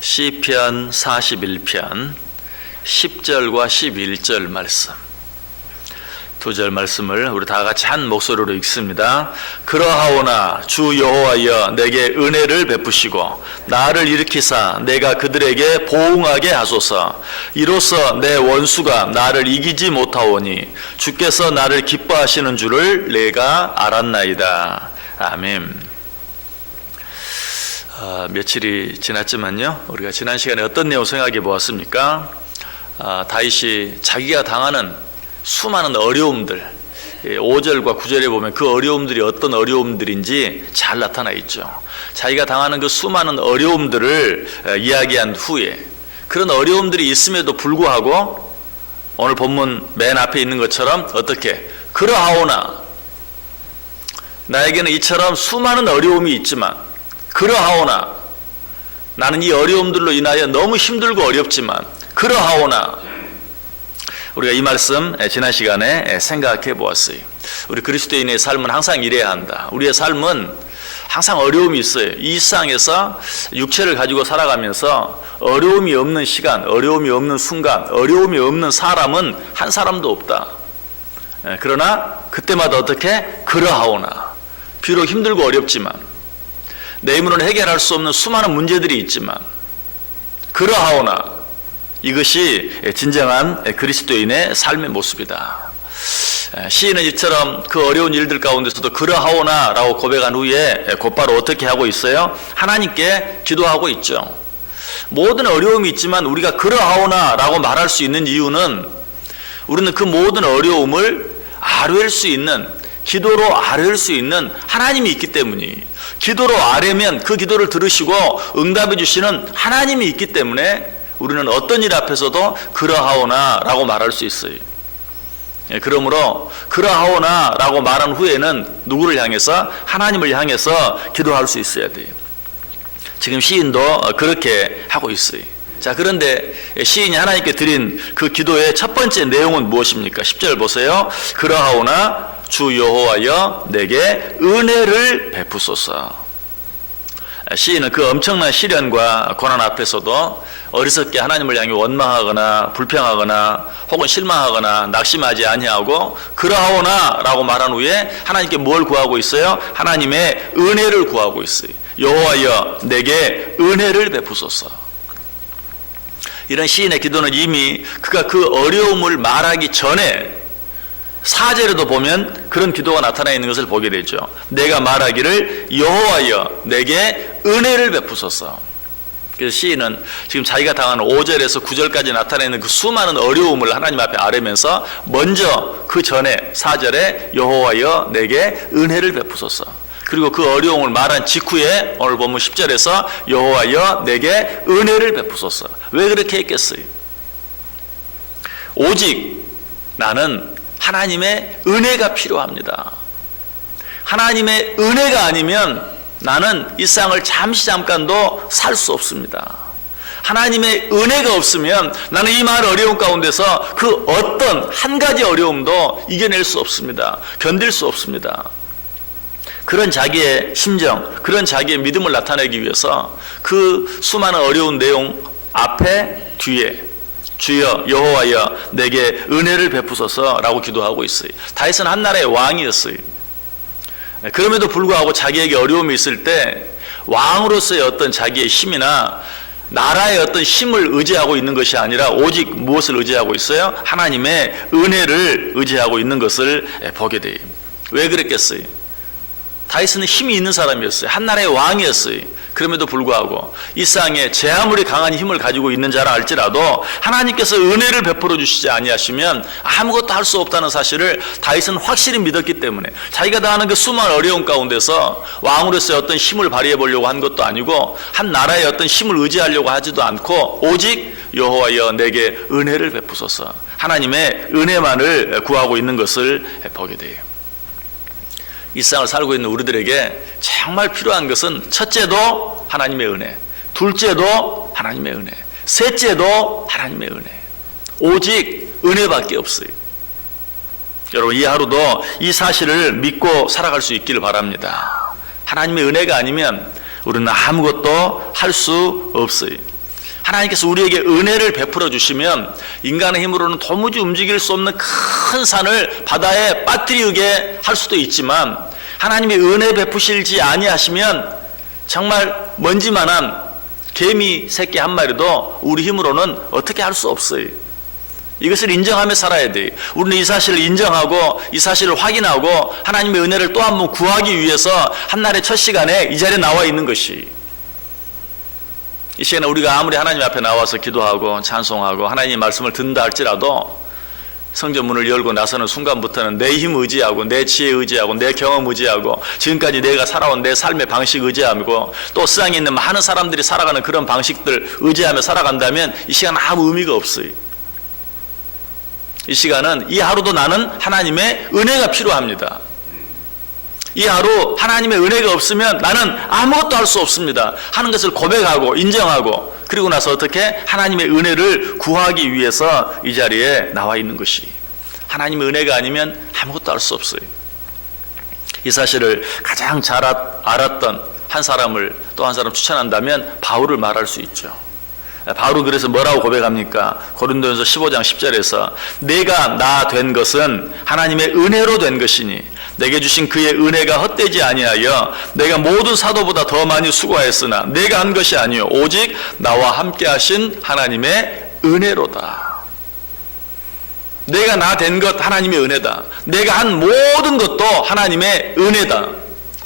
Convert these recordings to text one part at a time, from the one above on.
시편 41편 10절과 11절 말씀, 두 절 말씀을 우리 다 같이 한 목소리로 읽습니다. 그러하오나 주 여호와여 내게 은혜를 베푸시고 나를 일으키사 내가 그들에게 보응하게 하소서. 이로써 내 원수가 나를 이기지 못하오니 주께서 나를 기뻐하시는 줄을 내가 알았나이다. 아멘. 며칠이 지났지만요, 우리가 지난 시간에 어떤 내용 생각해 보았습니까? 다윗이 자기가 당하는 수많은 어려움들, 5절과 9절에 보면 그 어려움들이 어떤 어려움들인지 잘 나타나 있죠. 자기가 당하는 그 수많은 어려움들을 이야기한 후에 그런 어려움들이 있음에도 불구하고 오늘 본문 맨 앞에 있는 것처럼 어떻게? 그러하오나, 나에게는 이처럼 수많은 어려움이 있지만, 그러하오나, 나는 이 어려움들로 인하여 너무 힘들고 어렵지만, 그러하오나, 우리가 이 말씀 지난 시간에 생각해 보았어요. 우리 그리스도인의 삶은 항상 이래야 한다. 우리의 삶은 항상 어려움이 있어요. 이 세상에서 육체를 가지고 살아가면서 어려움이 없는 시간, 어려움이 없는 순간, 어려움이 없는 사람은 한 사람도 없다. 그러나 그때마다 어떻게? 그러하오나, 비록 힘들고 어렵지만, 내 힘으로는 해결할 수 없는 수많은 문제들이 있지만, 그러하오나, 이것이 진정한 그리스도인의 삶의 모습이다. 시인은 이처럼 그 어려운 일들 가운데서도 그러하오나 라고 고백한 후에 곧바로 어떻게 하고 있어요? 하나님께 기도하고 있죠. 모든 어려움이 있지만 우리가 그러하오나 라고 말할 수 있는 이유는, 우리는 그 모든 어려움을 아뢰일 수 있는, 기도로 아뢰일 수 있는 하나님이 있기 때문이에요. 기도로 아뢰면 그 기도를 들으시고 응답해 주시는 하나님이 있기 때문에 우리는 어떤 일 앞에서도 그러하오나 라고 말할 수 있어요. 그러므로 그러하오나 라고 말한 후에는 누구를 향해서? 하나님을 향해서 기도할 수 있어야 돼요. 지금 시인도 그렇게 하고 있어요. 자, 그런데 시인이 하나님께 드린 그 기도의 첫 번째 내용은 무엇입니까? 10절 보세요. 그러하오나 주 여호와여 내게 은혜를 베푸소서. 시인은 그 엄청난 시련과 고난 앞에서도 어리석게 하나님을 향해 원망하거나 불평하거나 혹은 실망하거나 낙심하지 아니하고 그러하오나 라고 말한 후에 하나님께 뭘 구하고 있어요? 하나님의 은혜를 구하고 있어요. 여호와여 내게 은혜를 베푸소서. 이런 시인의 기도는 이미 그가 그 어려움을 말하기 전에 4절에도 보면 그런 기도가 나타나 있는 것을 보게 되죠. 내가 말하기를 여호와여 내게 은혜를 베푸소서. 그래서 시인은 지금 자기가 당하는 5절에서 9절까지 나타나 있는 그 수많은 어려움을 하나님 앞에 아뢰면서 먼저 그 전에 4절에 여호와여 내게 은혜를 베푸소서, 그리고 그 어려움을 말한 직후에 오늘 본문 10절에서 여호와여 내게 은혜를 베푸소서. 왜 그렇게 했겠어요? 오직 나는 하나님의 은혜가 필요합니다. 하나님의 은혜가 아니면 나는 이 세상을 잠깐도 살 수 없습니다. 하나님의 은혜가 없으면 나는 이 많은 어려움 가운데서 그 어떤 한 가지 어려움도 이겨낼 수 없습니다. 견딜 수 없습니다. 그런 자기의 심정, 그런 자기의 믿음을 나타내기 위해서 그 수많은 어려운 내용 앞에 뒤에 주여 여호와여 내게 은혜를 베푸소서 라고 기도하고 있어요. 다윗은 한 나라의 왕이었어요. 그럼에도 불구하고 자기에게 어려움이 있을 때 왕으로서의 어떤 자기의 힘이나 나라의 어떤 힘을 의지하고 있는 것이 아니라 오직 무엇을 의지하고 있어요? 하나님의 은혜를 의지하고 있는 것을 보게 돼요. 왜 그랬겠어요? 다윗은 힘이 있는 사람이었어요. 한 나라의 왕이었어요. 그럼에도 불구하고 이 세상에 제 아무리 강한 힘을 가지고 있는 자라 할지라도 하나님께서 은혜를 베풀어 주시지 아니하시면 아무것도 할 수 없다는 사실을 다윗은 확실히 믿었기 때문에 자기가 당하는 그 수많은 어려움 가운데서 왕으로서의 어떤 힘을 발휘해 보려고 한 것도 아니고 한 나라의 어떤 힘을 의지하려고 하지도 않고 오직 여호와여 내게 은혜를 베푸소서, 하나님의 은혜만을 구하고 있는 것을 보게 돼요. 이 세상을 살고 있는 우리들에게 정말 필요한 것은 첫째도 하나님의 은혜, 둘째도 하나님의 은혜, 셋째도 하나님의 은혜, 오직 은혜밖에 없어요. 여러분 이 하루도 이 사실을 믿고 살아갈 수 있기를 바랍니다. 하나님의 은혜가 아니면 우리는 아무것도 할 수 없어요. 하나님께서 우리에게 은혜를 베풀어 주시면 인간의 힘으로는 도무지 움직일 수 없는 큰 산을 바다에 빠뜨리게 할 수도 있지만 하나님의 은혜 베푸실지 아니하시면 정말 먼지만한 개미 새끼 한 마리도 우리 힘으로는 어떻게 할 수 없어요. 이것을 인정하며 살아야 돼요. 우리는 이 사실을 인정하고 이 사실을 확인하고 하나님의 은혜를 또 한 번 구하기 위해서 한날의 첫 시간에 이 자리에 나와 있는 것이, 이 시간에 우리가 아무리 하나님 앞에 나와서 기도하고 찬송하고 하나님의 말씀을 듣는다 할지라도 성전 문을 열고 나서는 순간부터는 내 힘 의지하고 내 지혜 의지하고 내 경험 의지하고 지금까지 내가 살아온 내 삶의 방식 의지하고 또 세상에 있는 많은 사람들이 살아가는 그런 방식들 의지하며 살아간다면 이 시간은 아무 의미가 없어요. 이 시간은 이 하루도 나는 하나님의 은혜가 필요합니다. 이 하루 하나님의 은혜가 없으면 나는 아무것도 할 수 없습니다 하는 것을 고백하고 인정하고, 그리고 나서 어떻게 하나님의 은혜를 구하기 위해서 이 자리에 나와 있는 것이, 하나님의 은혜가 아니면 아무것도 할 수 없어요. 이 사실을 가장 잘 알았던 한 사람을 또 한 사람 추천한다면 바울을 말할 수 있죠. 바울은 그래서 뭐라고 고백합니까? 고린도전서 15장 10절에서 내가 나 된 것은 하나님의 은혜로 된 것이니 내게 주신 그의 은혜가 헛되지 아니하여 내가 모든 사도보다 더 많이 수고하였으나 내가 한 것이 아니요 오직 나와 함께 하신 하나님의 은혜로다. 내가 나 된 것 하나님의 은혜다. 내가 한 모든 것도 하나님의 은혜다.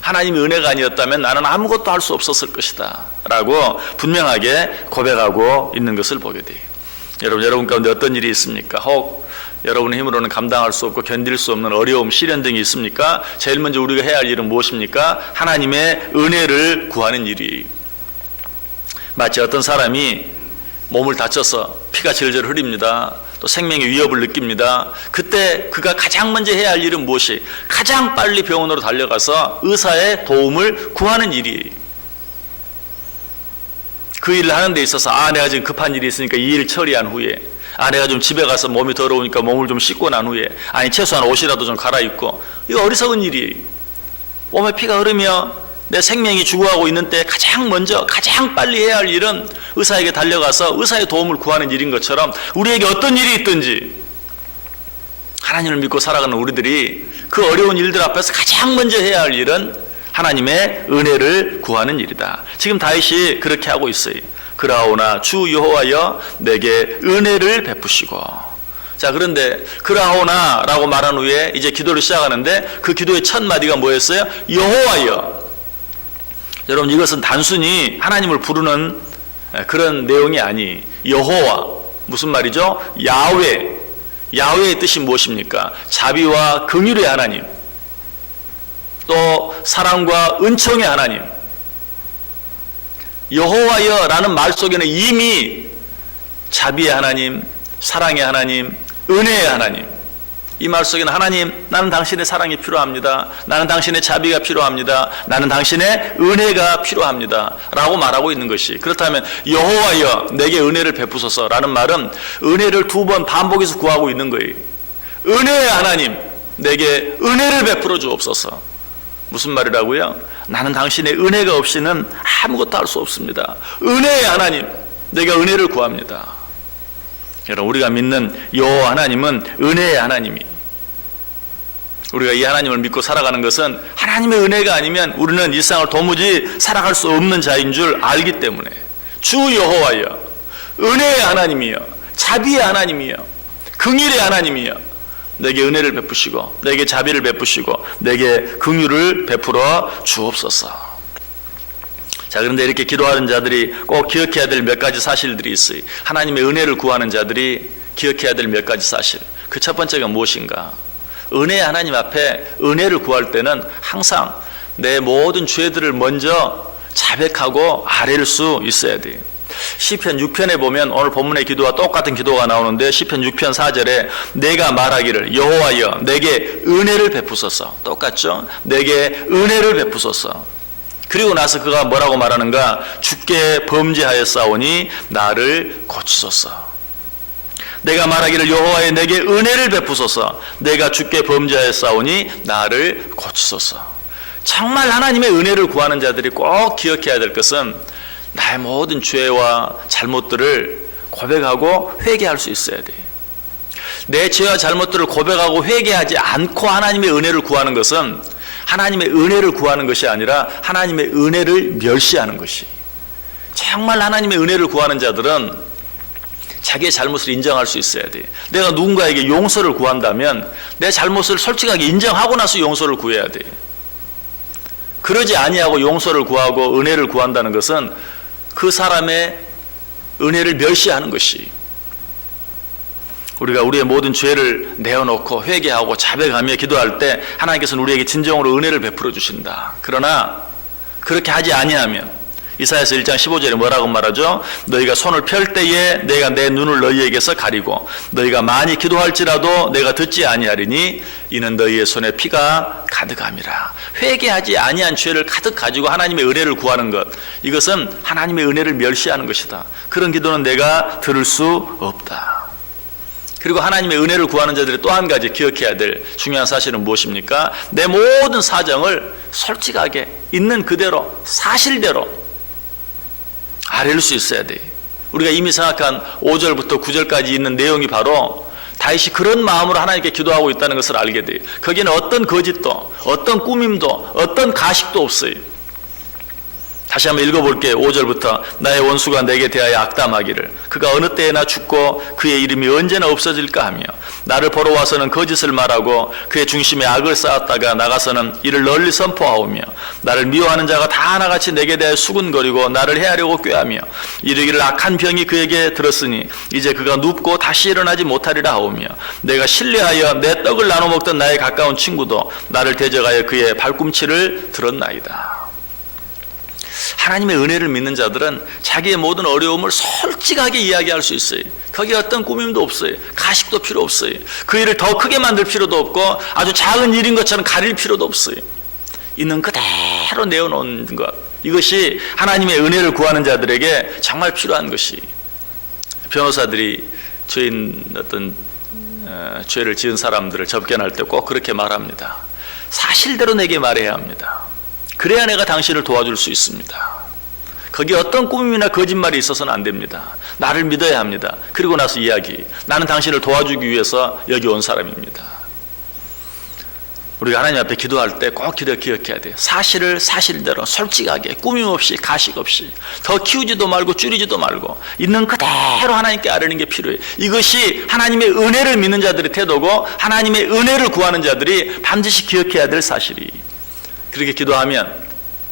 하나님의 은혜가 아니었다면 나는 아무것도 할 수 없었을 것이다 라고 분명하게 고백하고 있는 것을 보게 돼요. 여러분 가운데 어떤 일이 있습니까? 혹 여러분의 힘으로는 감당할 수 없고 견딜 수 없는 어려움, 시련 등이 있습니까? 제일 먼저 우리가 해야 할 일은 무엇입니까? 하나님의 은혜를 구하는 일이에요. 마치 어떤 사람이 몸을 다쳐서 피가 절절 흐립니다. 또 생명의 위협을 느낍니다. 그때 그가 가장 먼저 해야 할 일은 무엇이? 가장 빨리 병원으로 달려가서 의사의 도움을 구하는 일이에요. 그 일을 하는 데 있어서 내가 지금 급한 일이 있으니까 이 일을 처리한 후에, 내가 좀 집에 가서 몸이 더러우니까 몸을 좀 씻고 난 후에, 최소한 옷이라도 좀 갈아입고, 이거 어리석은 일이에요. 몸에 피가 흐르며 내 생명이 죽어가고 있는 때 가장 먼저 가장 빨리 해야 할 일은 의사에게 달려가서 의사의 도움을 구하는 일인 것처럼 우리에게 어떤 일이 있든지 하나님을 믿고 살아가는 우리들이 그 어려운 일들 앞에서 가장 먼저 해야 할 일은 하나님의 은혜를 구하는 일이다. 지금 다윗이 그렇게 하고 있어요. 그라오나 주 여호와여 내게 은혜를 베푸시고. 자, 그런데 그라오나라고 말한 후에 이제 기도를 시작하는데 그 기도의 첫 마디가 뭐였어요? 여호와여. 여러분, 이것은 단순히 하나님을 부르는 그런 내용이 아니, 여호와, 무슨 말이죠? 야훼. 야훼의 뜻이 무엇입니까? 자비와 긍휼의 하나님, 또 사랑과 은총의 하나님. 여호와여라는 말 속에는 이미 자비의 하나님, 사랑의 하나님, 은혜의 하나님, 이 말 속에는 하나님, 나는 당신의 사랑이 필요합니다. 나는 당신의 자비가 필요합니다. 나는 당신의 은혜가 필요합니다 라고 말하고 있는 것이, 그렇다면 여호와여 내게 은혜를 베푸소서 라는 말은 은혜를 두 번 반복해서 구하고 있는 거예요. 은혜의 하나님, 내게 은혜를 베풀어 주옵소서. 무슨 말이라고요? 나는 당신의 은혜가 없이는 아무것도 할 수 없습니다. 은혜의 하나님, 내가 은혜를 구합니다. 여러분, 우리가 믿는 여호와 하나님은 은혜의 하나님이, 우리가 이 하나님을 믿고 살아가는 것은 하나님의 은혜가 아니면 우리는 일상을 도무지 살아갈 수 없는 자인 줄 알기 때문에, 주 여호와여 은혜의 하나님이여, 자비의 하나님이여, 긍휼의 하나님이여 내게 은혜를 베푸시고 내게 자비를 베푸시고 내게 긍휼을 베풀어 주옵소서. 자, 그런데 이렇게 기도하는 자들이 꼭 기억해야 될 몇 가지 사실들이 있어요. 하나님의 은혜를 구하는 자들이 기억해야 될 몇 가지 사실. 그 첫 번째가 무엇인가? 은혜의 하나님 앞에 은혜를 구할 때는 항상 내 모든 죄들을 먼저 자백하고 아뢰를 수 있어야 돼요. 시편 6편에 보면 오늘 본문의 기도와 똑같은 기도가 나오는데, 시편 6편 4절에 내가 말하기를 여호와여 내게 은혜를 베푸소서. 똑같죠? 내게 은혜를 베푸소서. 그리고 나서 그가 뭐라고 말하는가? 주께 범죄하였사오니 나를 고치소서. 내가 말하기를 여호와여 내게 은혜를 베푸소서. 내가 주께 범죄하였사오니 나를 고치소서. 정말 하나님의 은혜를 구하는 자들이 꼭 기억해야 될 것은 나의 모든 죄와 잘못들을 고백하고 회개할 수 있어야 돼. 내 죄와 잘못들을 고백하고 회개하지 않고 하나님의 은혜를 구하는 것은 하나님의 은혜를 구하는 것이 아니라 하나님의 은혜를 멸시하는 것이. 정말 하나님의 은혜를 구하는 자들은 자기의 잘못을 인정할 수 있어야 돼. 내가 누군가에게 용서를 구한다면 내 잘못을 솔직하게 인정하고 나서 용서를 구해야 돼. 그러지 아니하고 용서를 구하고 은혜를 구한다는 것은 그 사람의 은혜를 멸시하는 것이. 우리가 우리의 모든 죄를 내어놓고 회개하고 자백하며 기도할 때 하나님께서는 우리에게 진정으로 은혜를 베풀어 주신다. 그러나 그렇게 하지 아니하면 이사야서 1장 15절에 뭐라고 말하죠? 너희가 손을 펼 때에 내가 내 눈을 너희에게서 가리고 너희가 많이 기도할지라도 내가 듣지 아니하리니 이는 너희의 손에 피가 가득함이라. 회개하지 아니한 죄를 가득 가지고 하나님의 은혜를 구하는 것, 이것은 하나님의 은혜를 멸시하는 것이다. 그런 기도는 내가 들을 수 없다. 그리고 하나님의 은혜를 구하는 자들이 또 한 가지 기억해야 될 중요한 사실은 무엇입니까? 내 모든 사정을 솔직하게 있는 그대로 사실대로 아뢰를 수 있어야 돼. 우리가 이미 생각한 5절부터 9절까지 있는 내용이 바로 다윗이 그런 마음으로 하나님께 기도하고 있다는 것을 알게 돼. 거기는 어떤 거짓도 어떤 꾸밈도 어떤 가식도 없어요. 다시 한번 읽어볼게요. 5절부터 나의 원수가 내게 대하여 악담하기를 그가 어느 때에나 죽고 그의 이름이 언제나 없어질까 하며 나를 보러 와서는 거짓을 말하고 그의 중심에 악을 쌓았다가 나가서는 이를 널리 선포하오며 나를 미워하는 자가 다 하나같이 내게 대하여 수군거리고 나를 해하려고 꾀하며 이르기를 악한 병이 그에게 들었으니 이제 그가 눕고 다시 일어나지 못하리라 하오며 내가 신뢰하여 내 떡을 나눠 먹던 나의 가까운 친구도 나를 대적하여 그의 발꿈치를 들었나이다. 하나님의 은혜를 믿는 자들은 자기의 모든 어려움을 솔직하게 이야기할 수 있어요. 거기에 어떤 꾸밈도 없어요. 가식도 필요 없어요. 그 일을 더 크게 만들 필요도 없고 아주 작은 일인 것처럼 가릴 필요도 없어요. 있는 그대로 내어놓는 것, 이것이 하나님의 은혜를 구하는 자들에게 정말 필요한 것이. 변호사들이 죄를 지은 사람들을 접견할 때 꼭 그렇게 말합니다. 사실대로 내게 말해야 합니다. 그래야 내가 당신을 도와줄 수 있습니다. 거기에 어떤 꾸밈이나 거짓말이 있어서는 안 됩니다. 나를 믿어야 합니다. 그리고 나서 이야기. 나는 당신을 도와주기 위해서 여기 온 사람입니다. 우리가 하나님 앞에 기도할 때 꼭 기억해야 돼요. 사실을 사실대로 솔직하게 꾸밈 없이 가식 없이 더 키우지도 말고 줄이지도 말고 있는 그대로 하나님께 아뢰는 게 필요해요. 이것이 하나님의 은혜를 믿는 자들의 태도고 하나님의 은혜를 구하는 자들이 반드시 기억해야 될 사실이. 그렇게 기도하면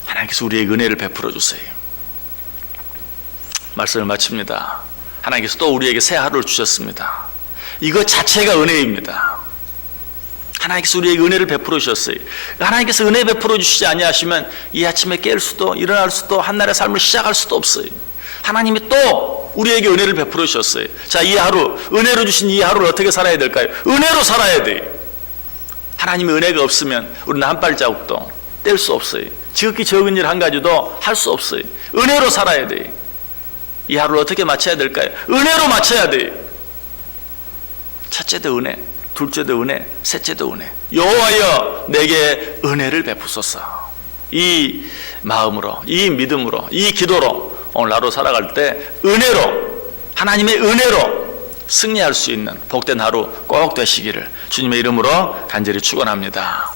하나님께서 우리에게 은혜를 베풀어 주세요. 말씀을 마칩니다. 하나님께서 또 우리에게 새 하루를 주셨습니다. 이것 자체가 은혜입니다. 하나님께서 우리에게 은혜를 베풀어 주셨어요. 하나님께서 은혜 베풀어 주시지 아니하시면 이 아침에 깰 수도 일어날 수도 한날의 삶을 시작할 수도 없어요. 하나님이 또 우리에게 은혜를 베풀어 주셨어요. 자, 이 하루, 은혜로 주신 이 하루를 어떻게 살아야 될까요? 은혜로 살아야 돼요. 하나님의 은혜가 없으면 우리는 한 발자국도 뗄 수 없어요. 지극히 적은 일 한 가지도 할 수 없어요. 은혜로 살아야 돼요. 이 하루를 어떻게 마쳐야 될까요? 은혜로 마쳐야 돼요. 첫째도 은혜, 둘째도 은혜, 셋째도 은혜. 여호와여 내게 은혜를 베푸소서. 이 마음으로, 이 믿음으로, 이 기도로 오늘 하루 살아갈 때 은혜로, 하나님의 은혜로 승리할 수 있는 복된 하루 꼭 되시기를 주님의 이름으로 간절히 축원합니다.